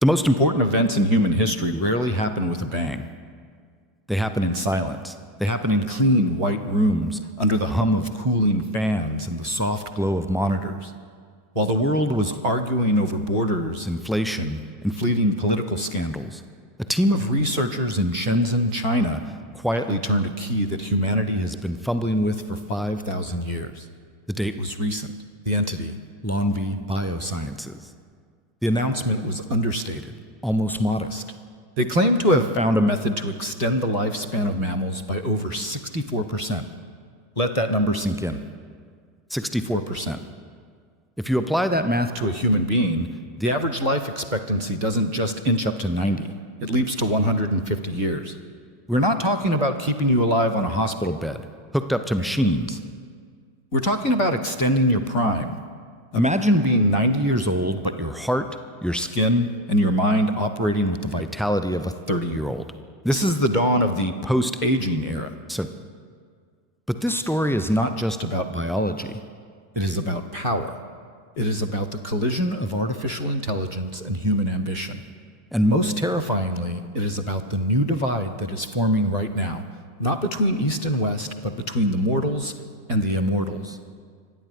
The most important events in human history rarely happen with a bang. They happen in silence. They happen in clean, white rooms, under the hum of cooling fans and the soft glow of monitors. While the world was arguing over borders, inflation, and fleeting political scandals, a team of researchers in Shenzhen, China, quietly turned a key that humanity has been fumbling with for 5,000 years. The date was recent. The entity, Lonvi Biosciences. The announcement was understated, almost modest. They claimed to have found a method to extend the lifespan of mammals by over 64%. Let that number sink in. 64%. If you apply that math to a human being, the average life expectancy doesn't just inch up to 90, it leaps to 150 years. We're not talking about keeping you alive on a hospital bed, hooked up to machines. We're talking about extending your prime. Imagine being 90 years old, but your heart, your skin, and your mind operating with the vitality of a 30-year-old. This is the dawn of the post-aging era. But this story is not just about biology. It is about power. It is about the collision of artificial intelligence and human ambition. And most terrifyingly, it is about the new divide that is forming right now, not between East and West, but between the mortals and the immortals.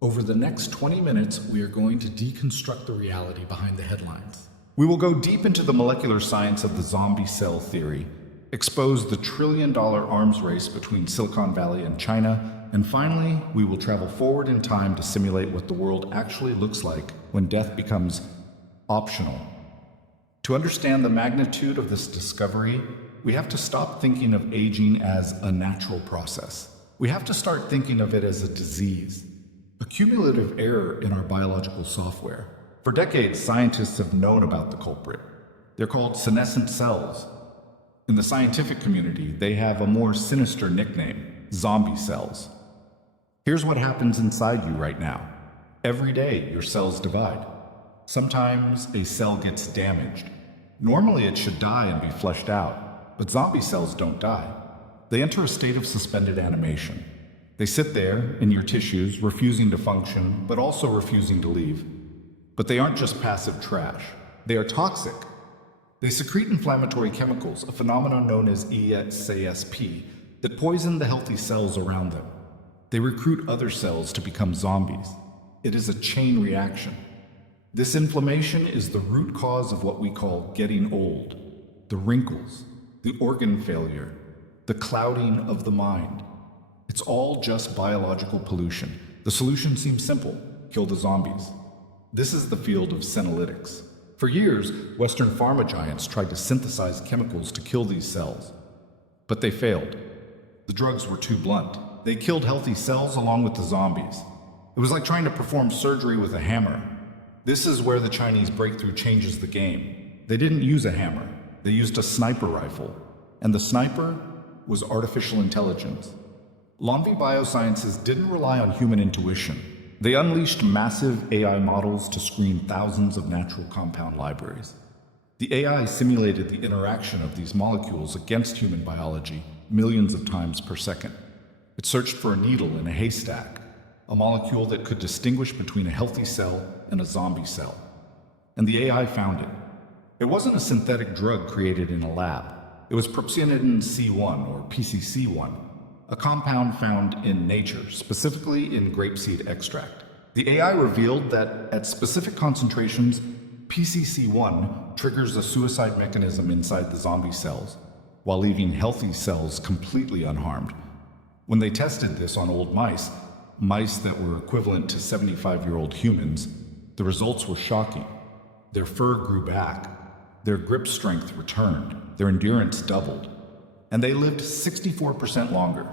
Over the next 20 minutes, we are going to deconstruct the reality behind the headlines. We will go deep into the molecular science of the zombie cell theory, expose the trillion-dollar arms race between Silicon Valley and China, and finally, we will travel forward in time to simulate what the world actually looks like when death becomes optional. To understand the magnitude of this discovery, we have to stop thinking of aging as a natural process. We have to start thinking of it as a disease. A cumulative error in our biological software. For decades, scientists have known about the culprit. They're called senescent cells. In the scientific community, they have a more sinister nickname, zombie cells. Here's what happens inside you right now. Every day, your cells divide. Sometimes a cell gets damaged. Normally, it should die and be flushed out, but zombie cells don't die. They enter a state of suspended animation. They sit there, in your tissues, refusing to function, but also refusing to leave. But they aren't just passive trash. They are toxic. They secrete inflammatory chemicals, a phenomenon known as ESASP, that poison the healthy cells around them. They recruit other cells to become zombies. It is a chain reaction. This inflammation is the root cause of what we call getting old, the wrinkles, the organ failure, the clouding of the mind. It's all just biological pollution. The solution seems simple: kill the zombies. This is the field of senolytics. For years, Western pharma giants tried to synthesize chemicals to kill these cells. But they failed. The drugs were too blunt. They killed healthy cells along with the zombies. It was like trying to perform surgery with a hammer. This is where the Chinese breakthrough changes the game. They didn't use a hammer. They used a sniper rifle. And the sniper was artificial intelligence. Lonvi Biosciences didn't rely on human intuition. They unleashed massive AI models to screen thousands of natural compound libraries. The AI simulated the interaction of these molecules against human biology millions of times per second. It searched for a needle in a haystack, a molecule that could distinguish between a healthy cell and a zombie cell. And the AI found it. It wasn't a synthetic drug created in a lab. It was Propionidin C1, or PCC1, a compound found in nature, specifically in grape seed extract. The AI revealed that at specific concentrations, PCC1 triggers a suicide mechanism inside the zombie cells, while leaving healthy cells completely unharmed. When they tested this on old mice that were equivalent to 75-year-old humans, the results were shocking. Their fur grew back, their grip strength returned, their endurance doubled, and they lived 64% longer.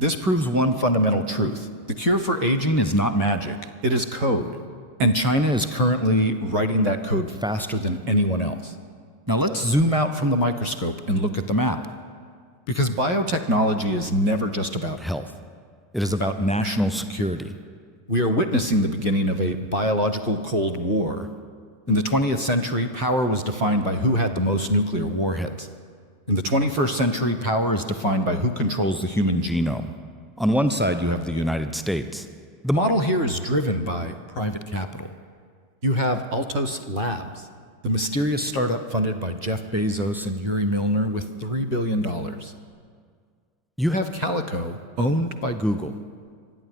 This proves one fundamental truth. The cure for aging is not magic, it is code. And China is currently writing that code faster than anyone else. Now let's zoom out from the microscope and look at the map. Because biotechnology is never just about health. It is about national security. We are witnessing the beginning of a biological Cold War. In the 20th century, power was defined by who had the most nuclear warheads. In the 21st century, power is defined by who controls the human genome. On one side, you have the United States. The model here is driven by private capital. You have Altos Labs, the mysterious startup funded by Jeff Bezos and Yuri Milner with $3 billion. You have Calico, owned by Google.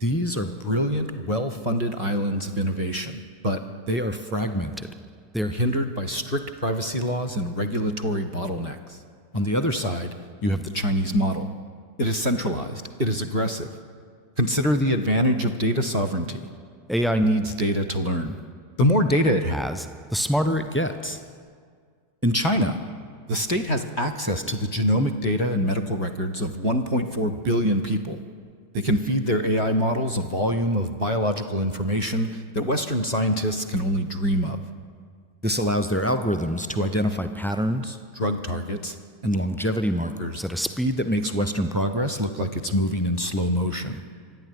These are brilliant, well-funded islands of innovation, but they are fragmented. They are hindered by strict privacy laws and regulatory bottlenecks. On the other side, you have the Chinese model. It is centralized. It is aggressive. Consider the advantage of data sovereignty. AI needs data to learn. The more data it has, the smarter it gets. In China, the state has access to the genomic data and medical records of 1.4 billion people. They can feed their AI models a volume of biological information that Western scientists can only dream of. This allows their algorithms to identify patterns, drug targets, and longevity markers at a speed that makes Western progress look like it's moving in slow motion.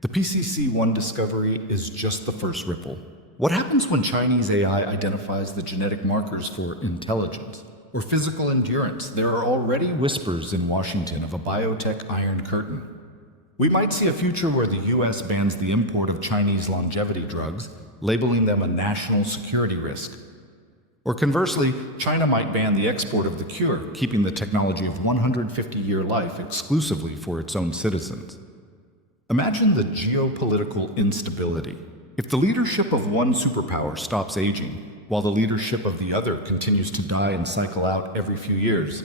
The PCC-1 discovery is just the first ripple. What happens when Chinese AI identifies the genetic markers for intelligence or physical endurance? There are already whispers in Washington of a biotech iron curtain. We might see a future where the US bans the import of Chinese longevity drugs, labeling them a national security risk. Or conversely, China might ban the export of the cure, keeping the technology of 150-year life exclusively for its own citizens. Imagine the geopolitical instability. If the leadership of one superpower stops aging, while the leadership of the other continues to die and cycle out every few years,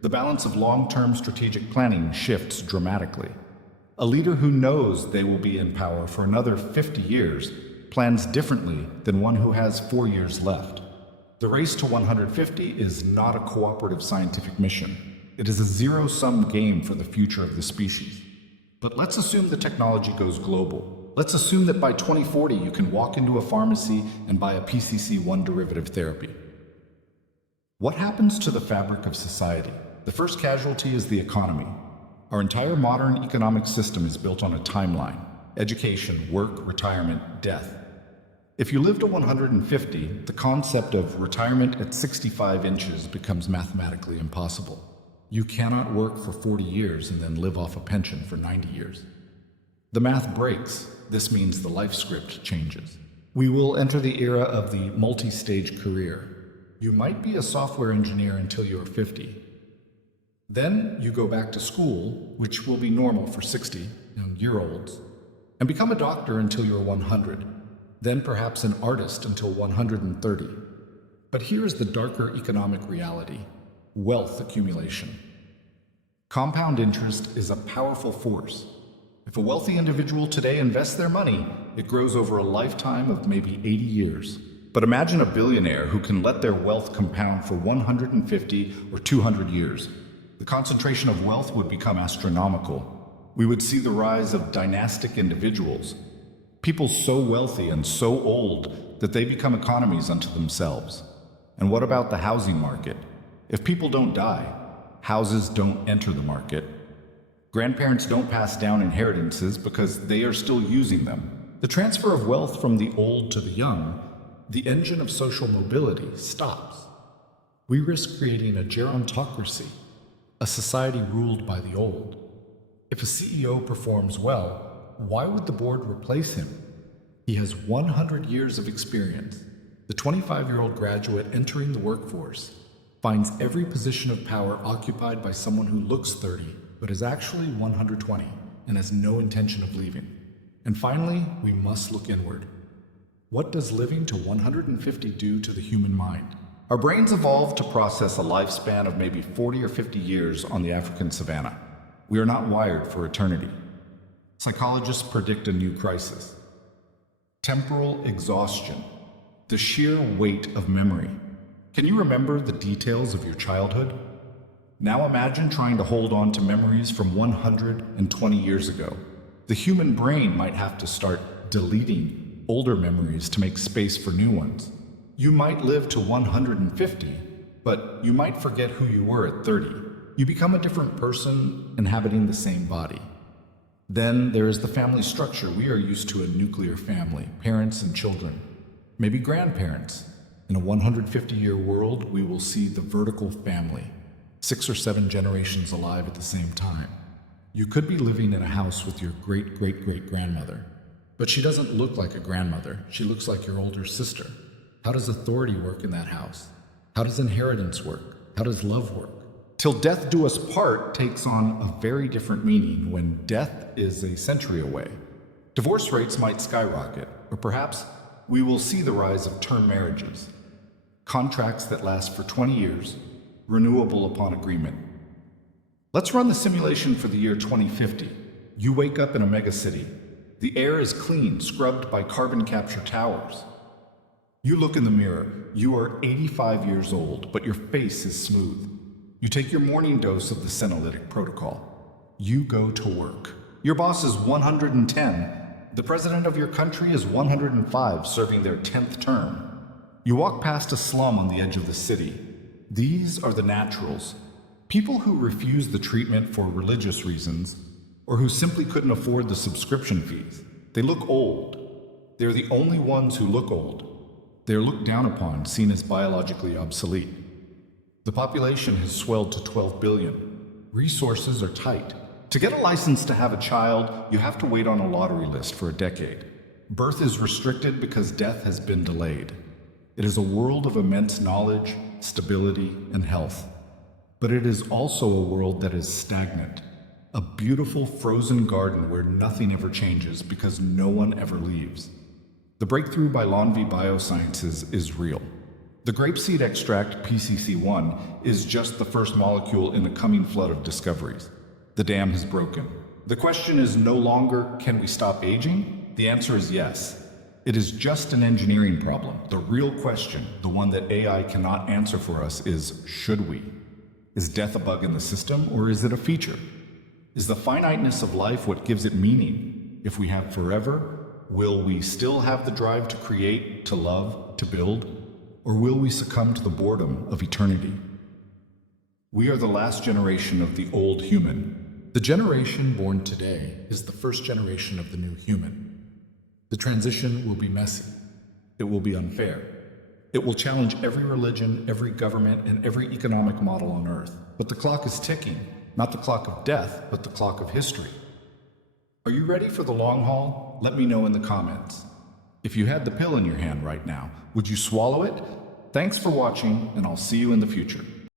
the balance of long-term strategic planning shifts dramatically. A leader who knows they will be in power for another 50 years plans differently than one who has 4 years left. The race to 150 is not a cooperative scientific mission. It is a zero-sum game for the future of the species. But let's assume the technology goes global. Let's assume that by 2040 you can walk into a pharmacy and buy a PCC-1 derivative therapy. What happens to the fabric of society? The first casualty is the economy. Our entire modern economic system is built on a timeline: education, work, retirement, death. If you live to 150, the concept of retirement at 65 inches becomes mathematically impossible. You cannot work for 40 years and then live off a pension for 90 years. The math breaks. This means the life script changes. We will enter the era of the multi-stage career. You might be a software engineer until you're 50. Then you go back to school, which will be normal for 60-year-olds, and become a doctor until you're 100. Then perhaps an artist until 130. But here is the darker economic reality: wealth accumulation. Compound interest is a powerful force. If a wealthy individual today invests their money, it grows over a lifetime of maybe 80 years. But imagine a billionaire who can let their wealth compound for 150 or 200 years. The concentration of wealth would become astronomical. We would see the rise of dynastic individuals, people so wealthy and so old that they become economies unto themselves. And what about the housing market? If people don't die, houses don't enter the market. Grandparents don't pass down inheritances because they are still using them. The transfer of wealth from the old to the young, the engine of social mobility, stops. We risk creating a gerontocracy, a society ruled by the old. If a CEO performs well, why would the board replace him? He has 100 years of experience. The 25-year-old graduate entering the workforce finds every position of power occupied by someone who looks 30 but is actually 120 and has no intention of leaving. And finally, we must look inward. What does living to 150 do to the human mind? Our brains evolved to process a lifespan of maybe 40 or 50 years on the African savanna. We are not wired for eternity. Psychologists predict a new crisis: temporal exhaustion, the sheer weight of memory. Can you remember the details of your childhood? Now imagine trying to hold on to memories from 120 years ago. The human brain might have to start deleting older memories to make space for new ones. You might live to 150, but you might forget who you were at 30. You become a different person inhabiting the same body. Then there is the family structure. We are used to a nuclear family, parents and children, maybe grandparents. In a 150-year world, we will see the vertical family, 6 or 7 generations alive at the same time. You could be living in a house with your great-great-great-grandmother, but she doesn't look like a grandmother. She looks like your older sister. How does authority work in that house? How does inheritance work? How does love work? Till death do us part takes on a very different meaning when death is a century away. Divorce rates might skyrocket, or perhaps we will see the rise of term marriages, contracts that last for 20 years, renewable upon agreement. Let's run the simulation for the year 2050. You wake up in a megacity. The air is clean, scrubbed by carbon capture towers. You look in the mirror. You are 85 years old, but your face is smooth. You take your morning dose of the senolytic protocol. You go to work. Your boss is 110. The president of your country is 105, serving their 10th term. You walk past a slum on the edge of the city. These are the naturals. People who refuse the treatment for religious reasons, or who simply couldn't afford the subscription fees. They look old. They're the only ones who look old. They're looked down upon, seen as biologically obsolete. The population has swelled to 12 billion. Resources are tight. To get a license to have a child, you have to wait on a lottery list for a decade. Birth is restricted because death has been delayed. It is a world of immense knowledge, stability, and health. But it is also a world that is stagnant. A beautiful frozen garden where nothing ever changes because no one ever leaves. The breakthrough by Lonvi Biosciences is real. The Grape Seed Extract, PCC1, is just the first molecule in a coming flood of discoveries. The dam has broken. The question is no longer, can we stop aging? The answer is yes. It is just an engineering problem. The real question, the one that AI cannot answer for us, is should we? Is death a bug in the system, or is it a feature? Is the finiteness of life what gives it meaning? If we have forever, will we still have the drive to create, to love, to build? Or will we succumb to the boredom of eternity? We are the last generation of the old human. The generation born today is the first generation of the new human. The transition will be messy. It will be unfair. It will challenge every religion, every government, and every economic model on Earth. But the clock is ticking, not the clock of death, but the clock of history. Are you ready for the long haul? Let me know in the comments. If you had the pill in your hand right now, would you swallow it? Thanks for watching, and I'll see you in the future.